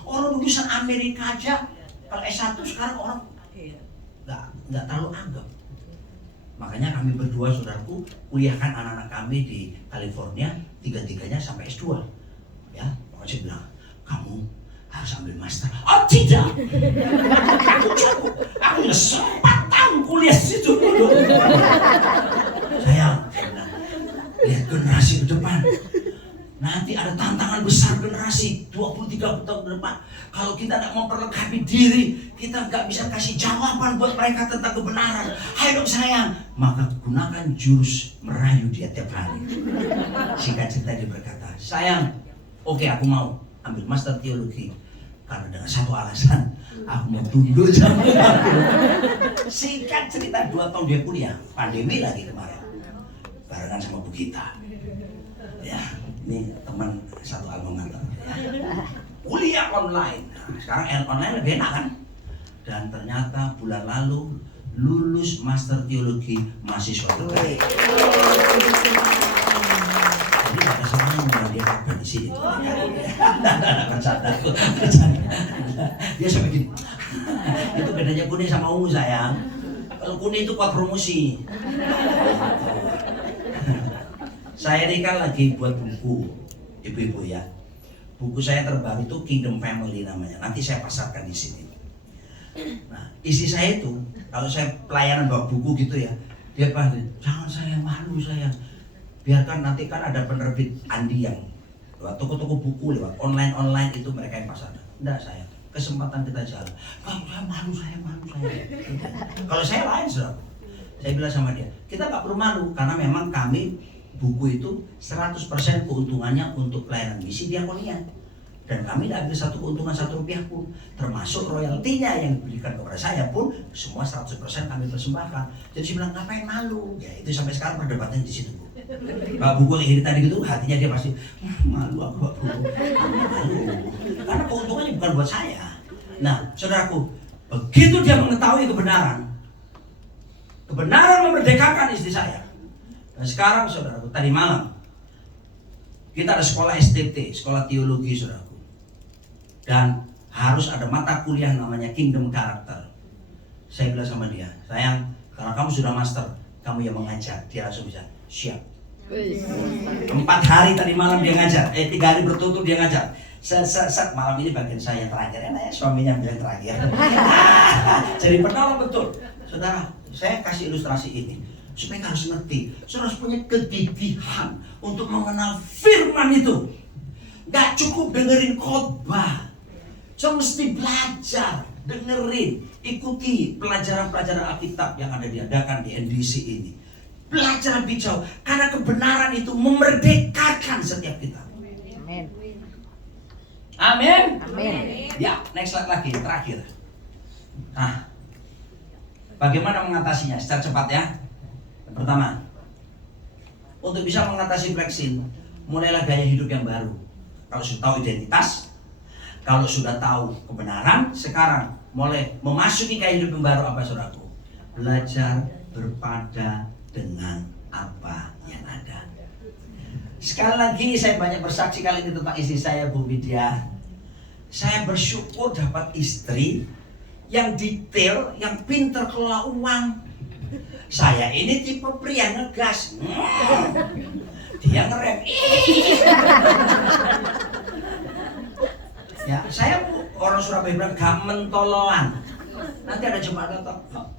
Orang lulusan Amerika aja kalau S1 sekarang orang nggak terlalu anggap. Makanya kami berdua saudaraku kuliahkan anak-anak kami di California, tiga-tiganya sampai S2. Ya, makanya saya bilang, kamu harus ambil master. Oh tidak, aku cukup. Aku udah 4 tahun kuliah situ dulu. Sayang, lihat generasi ke depan. Nanti ada tantangan besar generasi 20-30 tahun ke depan. Kalau kita tidak memperlengkapi diri, kita nggak bisa kasih jawaban buat mereka tentang kebenaran. Hai dong sayang, maka gunakan jurus merayu dia tiap hari. Singkat cerita dia berkata, sayang, oke, aku mau ambil master teologi karena dengan satu alasan, aku mau tunduk sama aku. Singkat cerita 2 tahun dia kuliah, pandemi lagi kemarin, barengan sama Bu Gita. Ya, ini teman satu alma mater. Ya. Kuliah online. Nah, sekarang online lebih enak kan? Dan ternyata bulan lalu lulus master teologi mahasiswa terbaik. Jadi ada seorang yang mau dia kabar di sini. Bercanda. Dia sampai gini. Itu bedanya kuning sama ungu sayang. Kalau kuning itu kuat promosi. Saya ini kan lagi buat buku, ibu-ibu ya. Buku saya terbaru itu Kingdom Family namanya. Nanti saya pasarkan di sini. Nah, istri saya itu kalau saya pelayanan bawa buku gitu ya, dia pasti jangan saya malu saya. Biarkan nanti kan ada penerbit Andi yang lewat toko-toko buku, lewat online itu mereka yang pasarkan. Enggak saya, kesempatan kita jalan. Kalau saya malu saya. Kalau saya lain saudara. Saya bilang sama dia, kita nggak perlu malu karena memang kami buku itu 100% keuntungannya untuk pelayanan misi diakonia. Dan kami tidak ambil satu keuntungan Rp1 pun, termasuk royaltinya yang diberikan kepada saya pun semua 100% kami persembahkan. Jadi saya bilang ngapain malu? Ya itu sampai sekarang perdebatan di situ Bu. Pak buku yang ini tadi gitu hatinya dia pasti malu aku Pak Bu. Malu. Karena keuntungannya bukan buat saya. Nah, saudaraku, begitu dia mengetahui kebenaran memerdekakan istri saya. Dan sekarang saudaraku, tadi malam kita ada sekolah STT, sekolah teologi saudaraku. Dan harus ada mata kuliah namanya Kingdom Character. Saya bilang sama dia, sayang, karena kamu sudah master, kamu yang mengajar. Dia langsung bisa, siap. 4 hari tadi malam dia ngajar, 3 hari berturut-turut dia ngajar. Malam ini bagian saya yang terakhir, ya suaminya bilang terakhir. Jadi penolong betul. Saudara, saya kasih ilustrasi ini supaya harus ngerti, saudara harus punya kegigihan untuk mengenal firman itu. Gak cukup dengerin khotbah, saudara mesti belajar, dengerin, ikuti pelajaran-pelajaran Alkitab yang ada diadakan di NDC ini. Belajar lebih jauh, karena kebenaran itu memerdekakan setiap kita. Amin. Amin. Amin. Ya, next slide lagi, terakhir. Nah, bagaimana mengatasinya secara cepat ya? Yang pertama, untuk bisa mengatasi flexing, mulailah gaya hidup yang baru. Kalau sudah tahu identitas, kalau sudah tahu kebenaran, sekarang mulai memasuki gaya hidup yang baru apa saudaraku? Belajar berpada dengan apa yang ada. Sekali lagi saya banyak bersaksi kali ini tentang istri saya Bu Widya. Saya bersyukur dapat istri yang detail, yang pinter kelola uang. Saya ini tipe pria ngegas. Dia ngerem. Ya, saya orang Surabaya bilang gak mentoloan. Nanti ada jemaat datang.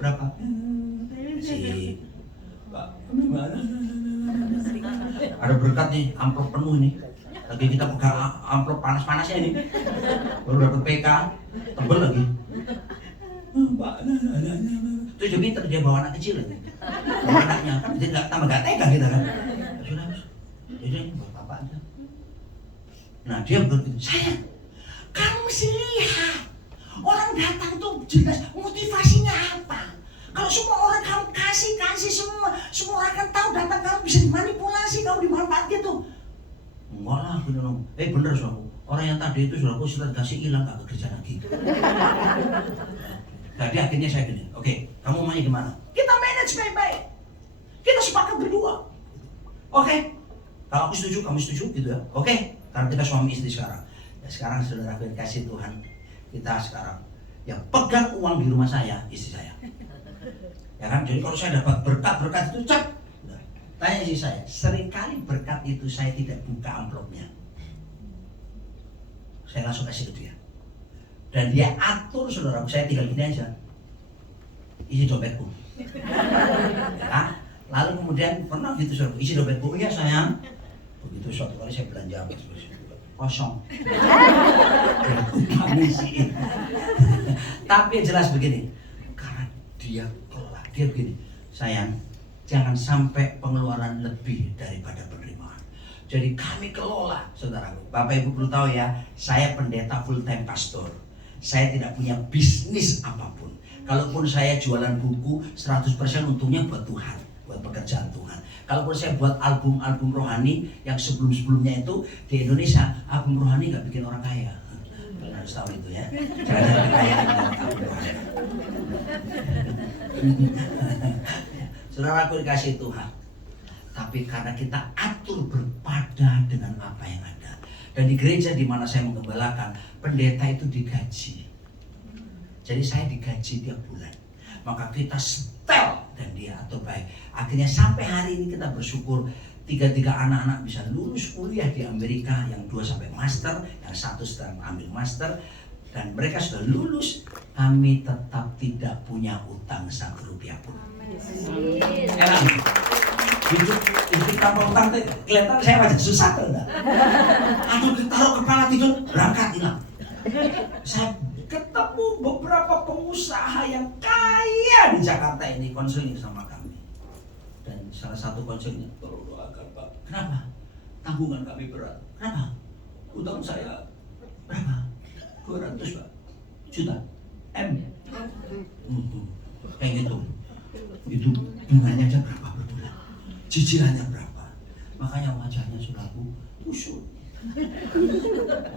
Berapa? Si Pak, ada berkat nih, amplop penuh nih. Lagi kita pegang amplop panas-panasnya ini. Baru dapat PK, tebel lagi. Pak, terus dia pinter, dia bawa anak kecil lagi. Bawa anaknya, kan dia tambah gak tega kita kan. Sudah, jadi buat apa aja. Nah dia berkata, sayang, kamu mesti lihat Orang datang tuh jelas motivasinya apa. Kalau semua orang kamu kasih semua orang kan tahu datang kamu bisa dimanipulasi, kamu dimanfaatkan tuh. Enggak lah, bener saudaraku. Orang yang tadi itu saudaraku sudah kasih hilang gak kerja lagi. Jadi akhirnya saya gini, oke, kamu maunya gimana? Kita manage baik-baik. Kita sepakat berdua. Oke, kalau aku setuju, kamu setuju gitu ya. Oke, karena kita suami istri sekarang. Ya sekarang saudaraku kasih Tuhan, kita sekarang yang pegang uang di rumah saya, istri saya. Ya kan, jadi kalau saya dapat berkat-berkat itu cek. Tanya istri saya, seringkali berkat itu saya tidak buka amplopnya. Saya langsung kasih ke dia. Dan dia atur saudaraku, saya tinggal gini aja. Isi dompetku. Ya, lalu kemudian pernah gitu saudaraku, isi dompetku, iya sayang. Begitu suatu kali saya belanja kosong. Tapi yang jelas begini, karena dia kelola, dia begini, sayang, jangan sampai pengeluaran lebih daripada penerimaan. Jadi kami kelola, saudaraku. Bapak Ibu perlu tahu ya, saya pendeta full time pastor. Saya tidak punya bisnis apapun. Kalaupun saya jualan buku, 100% untungnya buat Tuhan, buat pekerjaan Tuhan. Kalaupun saya buat album-album rohani yang sebelum-sebelumnya itu di Indonesia, album rohani nggak bikin orang kaya. Kalian harus tahu itu ya. Jangan kaya dengan album rohani. Saudara, aku dikasih Tuhan. Tapi karena kita atur berpada dengan apa yang ada. Dan di gereja di mana saya menggembalakan, pendeta itu digaji. Jadi saya digaji tiap bulan. Maka kita setel dan dia atur baik. Akhirnya sampai hari ini kita bersyukur 3 anak-anak bisa lulus kuliah di Amerika, yang 2 sampai master, yang 1 sedang ambil master, dan mereka sudah lulus. Kami tetap tidak punya utang 1 rupiah pun. Enak. Hidup tanpa utang kelihatan saya wajah susah tuh. Atau taruh kepala tidur berangkat hilang. Saya ketemu beberapa pengusaha yang kaya di Jakarta ini konseling sama kami. Dan salah satu konselingnya, tolong doakan Pak. Kenapa? Tanggungan kami berat. Kenapa? Utang saya berapa? 200 Pak. Juta. M. Kayak gitu. Itu bunganya aja berapa per bulan? Cicilannya berapa? Makanya wajahnya saudaraku kusut.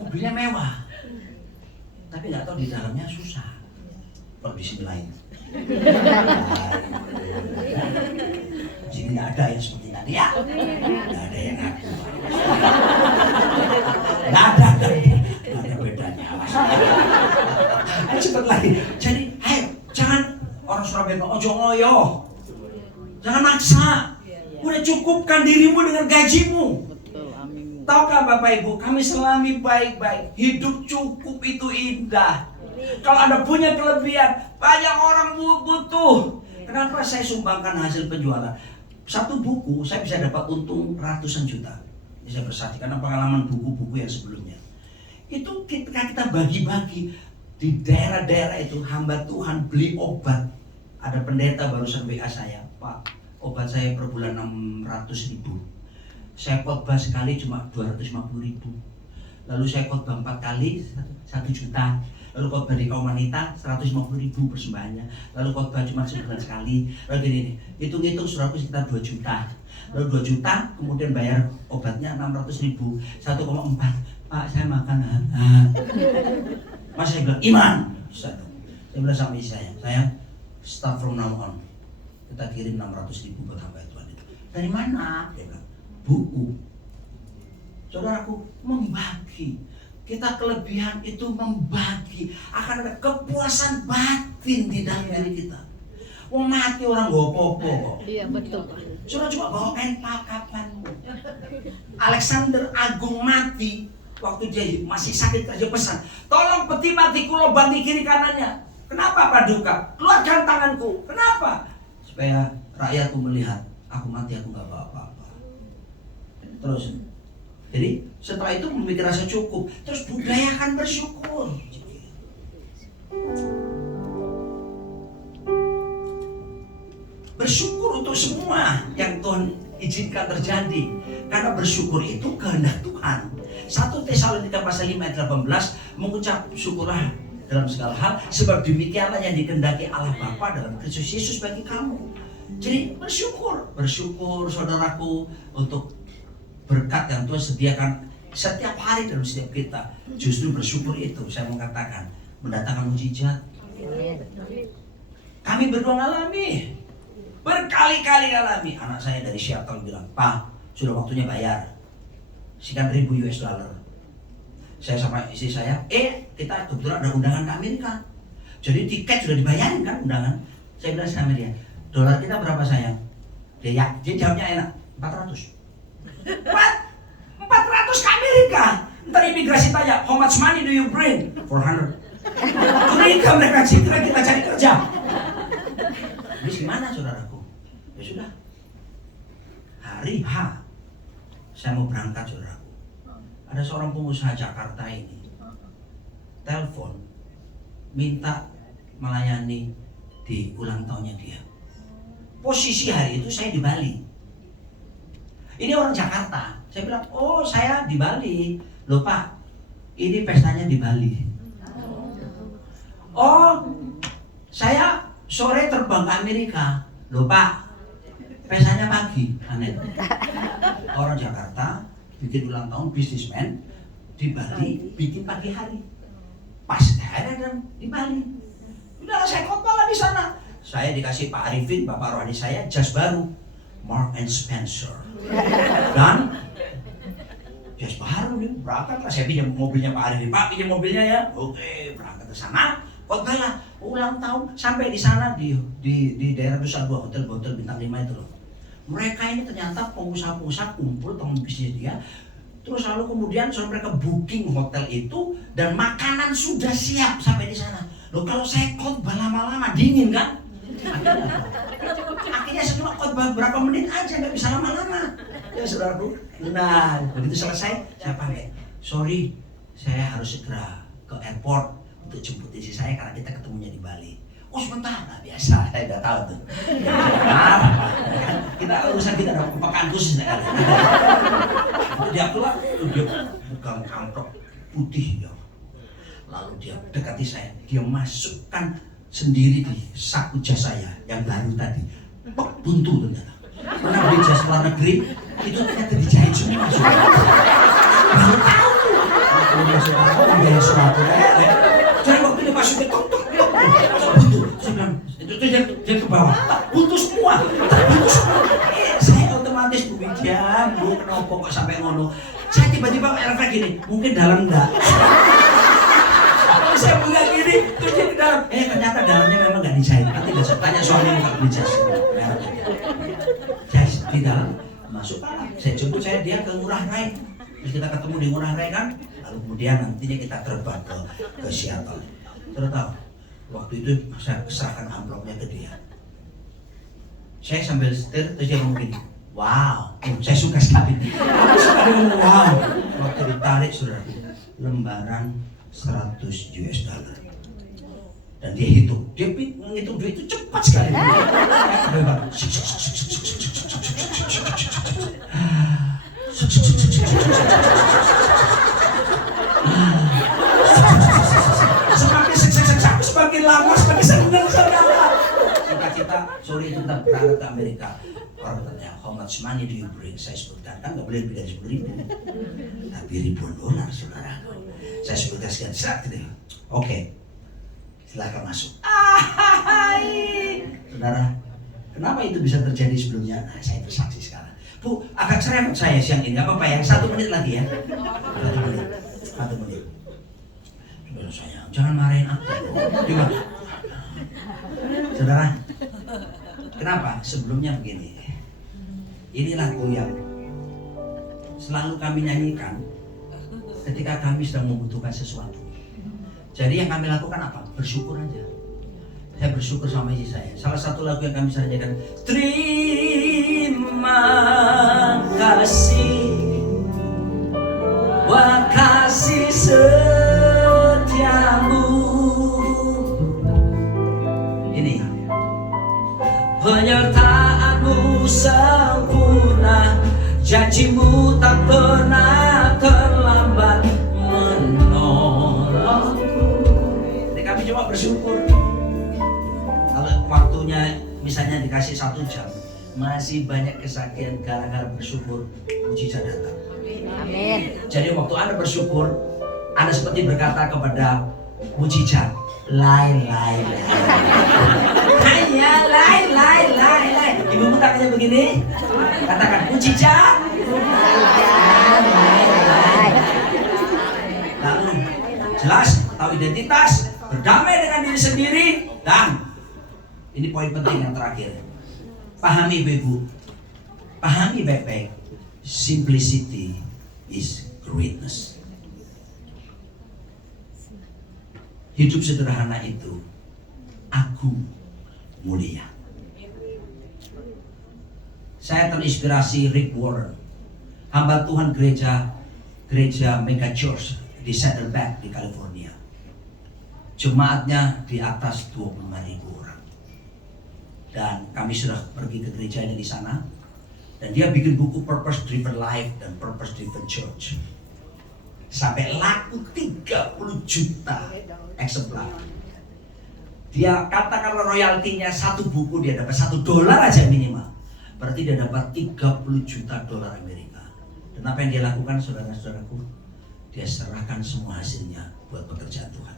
Mobilnya mewah. Tapi nggak tahu di dalamnya susah. Kalau di sini lain. Di sini nggak ada yang seperti tadi ya. Nggak ada yang ngaku. Nggak ada bedanya. Ayo cepet lagi. Jadi, ayo jangan orang Surabaya ojo ngoyo. Jangan maksa. Udah cukupkan dirimu dengan gajimu. Tahukah Bapak Ibu, kami selami baik-baik. Hidup cukup itu indah. Kalau Anda punya kelebihan, banyak orang butuh. Kenapa saya sumbangkan hasil penjualan? 1 buku saya bisa dapat untung ratusan juta. Ini saya bersaksi karena pengalaman buku-buku yang sebelumnya. Itu kita bagi-bagi di daerah-daerah itu. Hamba Tuhan beli obat. Ada pendeta barusan WA saya, Pak, obat saya per bulan 600.000. Saya khotbah sekali cuma 250.000. Lalu saya khotbah 4 kali 1 juta. Lalu khotbah di kaum wanita 150.000 persembahannya. Lalu khotbah cuma sebulan sekali. Lalu gini, hitung-hitung saudaraku sekitar 2 juta. Lalu 2 juta kemudian bayar obatnya 600.000. 1,4. Pak, saya makan. Mas, saya bilang iman. Saya bilang sama istri saya start from now on, kita kirim 600.000 buat hamba Tuhan itu. Dari mana? Dia bilang buku. Saudaraku, membagi. Kita kelebihan itu membagi. Akan ada kepuasan batin di dalam diri kita. Mau mati orang gak apa-apa kok. Iya betul. Saudara coba bawa kain pakapanmu. Alexander Agung mati waktu dia masih sakit kerja pesan. Tolong peti mati kulo banti kiri kanannya. Kenapa Paduka? Keluarkan tanganku. Kenapa? Supaya rakyatku melihat aku mati aku gak bawa apa-apa. Terus, jadi setelah itu memiliki rasa cukup. Terus budayakan bersyukur. Bersyukur untuk semua yang Tuhan izinkan terjadi. Karena bersyukur itu kehendak Tuhan. 1 Tesalonika pasal 5 ayat 18 mengucap syukurlah dalam segala hal, sebab demikianlah yang dikehendaki Allah Bapa dalam Kristus Yesus bagi kamu. Jadi bersyukur saudaraku untuk berkat yang Tuhan sediakan setiap hari dalam setiap kita. Justru bersyukur itu saya mau katakan mendatangkan mujizat. Kami berdua ngalami, berkali-kali ngalami. Anak saya dari Seattle bilang, "Pak, sudah waktunya bayar sekian ribu US dollar." Saya sama istri saya, kita kebetulan ada undangan ke Amerika. Jadi tiket sudah dibayarin kan undangan. Saya bilang sama dia, "Dolar kita berapa sayang?" Dia jawabnya enak, 400. 400 ke Amerika. Ntar imigrasi tanya, "How much money do you bring?" 400. Amerika mereka kira kita cari kerja. Terus gimana saudaraku? Ya sudah. Hari H saya mau berangkat saudaraku. Ada seorang pengusaha Jakarta ini telepon minta melayani di ulang tahunnya dia. Posisi hari itu saya di Bali. Ini orang Jakarta. Saya bilang, "Oh, saya di Bali." "Loh Pak, ini pestanya di Bali." "Oh, saya sore terbang ke Amerika." "Loh Pak, pestanya pagi." Aneh. Orang Jakarta bikin ulang tahun, bisnismen di Bali bikin pagi hari. Pas saya ada di Bali. Udah saya khotbah lah di sana. Saya dikasih Pak Arifin, Bapak rohani saya, jas baru Mark and Spencer. Dan jas baru nih, berangkat lah. Saya pinjam mobilnya Pak Arifin. "Pak, pinjam mobilnya ya." Oke, berangkat ke sana. Khotbah lah, ulang tahun. Sampai di sana di daerah Nusa Dua, hotel bintang 5 itu loh. Mereka ini ternyata pengusaha-pengusaha kumpul teman bisnis dia. Terus lalu kemudian mereka booking hotel itu dan makanan sudah siap sampai di sana. Loh, kalau saya khotbah lama-lama dingin kan? Akhirnya saya cuma khotbah berapa menit aja, nggak bisa lama-lama. Ya saudaraku. Nah, begitu selesai saya panggil, "Sorry, saya harus segera ke airport untuk jemput istri saya karena kita ketemunya di Bali." "Oh sebentar." Nah, biasa, saya udah tahu tuh. Kita urusan kita ada pekan khusus kali. Dia keluar, dia bukan amplop putih ya. Lalu dia dekati saya, dia masukkan sendiri di saku jas saya yang baru tadi. Pok, buntu ternyata. Pernah beli jas luar negeri, itu ternyata dijahit semua. Baru tahu. Kemudian saudara membayar suatu. Jadi waktu dia masukin buntu. Saya bilang, itu dia ke bawah. Buntu semua. Saya otomatis diam, Bu, kenapa kok sampai ngono. Saya tiba-tiba refleks gini, mungkin dalam enggak. Saya buka gini, terus dia ke dalam. Ternyata dalamnya memang nggak dijahit. Nanti besok tanya suaminya nggak beli jas. Jas di dalam masuk. Saya jemput dia ke Ngurah Rai. Terus kita ketemu di Ngurah Rai kan. Lalu kemudian nantinya kita terbang ke Seattle. Terus tahu, waktu itu saya serahkan amplopnya ke dia. Saya sambil setir, terus dia ngomong gini, "Wow, saya suka sekali." Wow, waktu ditarik sudah lembaran 100 US dollar. Dan dia hitung, menghitung duit itu cepat sekali. Semakin lama semakin senang saudara. Kita sorry itu kita berangkat ke Amerika. Orang bertanya, "How much money do you bring?" Saya sebutkan, kan nggak boleh lebih dari 10.000. Tapi ribuan dolar saudara. Saya sebutkan sekian gitu. "Oke, silakan masuk." Saudara, kenapa itu bisa terjadi sebelumnya? Nah, saya bersaksi sekarang. "Bu, agak cerewet saya siang ini, nggak apa-apa ya, 1 menit lagi ya." 1 menit. Saudara sayang, jangan marahin aku. Gimana? Saudara, kenapa? Sebelumnya begini. Ini lagu yang selalu kami nyanyikan ketika kami sedang membutuhkan sesuatu. Jadi yang kami lakukan apa? Bersyukur aja. Saya bersyukur sama istri saya. Salah satu lagu yang kami bisa nyanyikan, "Terima kasih, buat kasih setiamu." Ini penyertaanmu sempurna, janjimu tak pernah terlambat menolongku. Ketika misalnya dikasih 1 jam, masih banyak kesaksian gara-gara bersyukur, mujizat datang. Amin. Jadi waktu Anda bersyukur, Anda seperti berkata kepada mujizat, lain. Hanya lain. Ibumu tangannya begini, katakan mujizat. Lalu jelas, tahu identitas, berdamai dengan diri sendiri, dan ini poin penting yang terakhir. Pahami ibu-ibu, pahami baik-baik, simplicity is greatness. Hidup sederhana itu agung mulia. Saya terinspirasi Rick Warren, hamba Tuhan gereja Mega Church di Saddleback di California. Jemaatnya di atas 25.000 orang. Dan kami sudah pergi ke gerejanya di sana. Dan dia bikin buku Purpose Driven Life dan Purpose Driven Church. Sampai laku 30 juta eksemplar. Dia katakan royaltinya 1 buku dia dapat $1 aja minimal. Berarti dia dapat 30 juta dolar Amerika. Dan apa yang dia lakukan, saudara-saudaraku? Dia serahkan semua hasilnya buat pekerjaan Tuhan.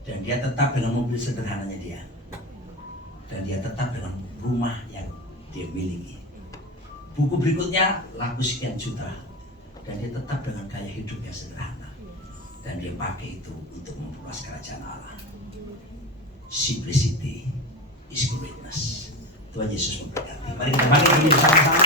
Dan dia tetap dengan mobil sederhananya dia. Dan dia tetap dengan rumah yang dia miliki. Buku berikutnya laku sekian juta. Dan dia tetap dengan gaya hidup yang sederhana. Dan dia pakai itu untuk memperluas kerajaan Allah. Simplicity is greatness. Tuhan Yesus memberkati. Mari kita bangkit dulu bersama-sama.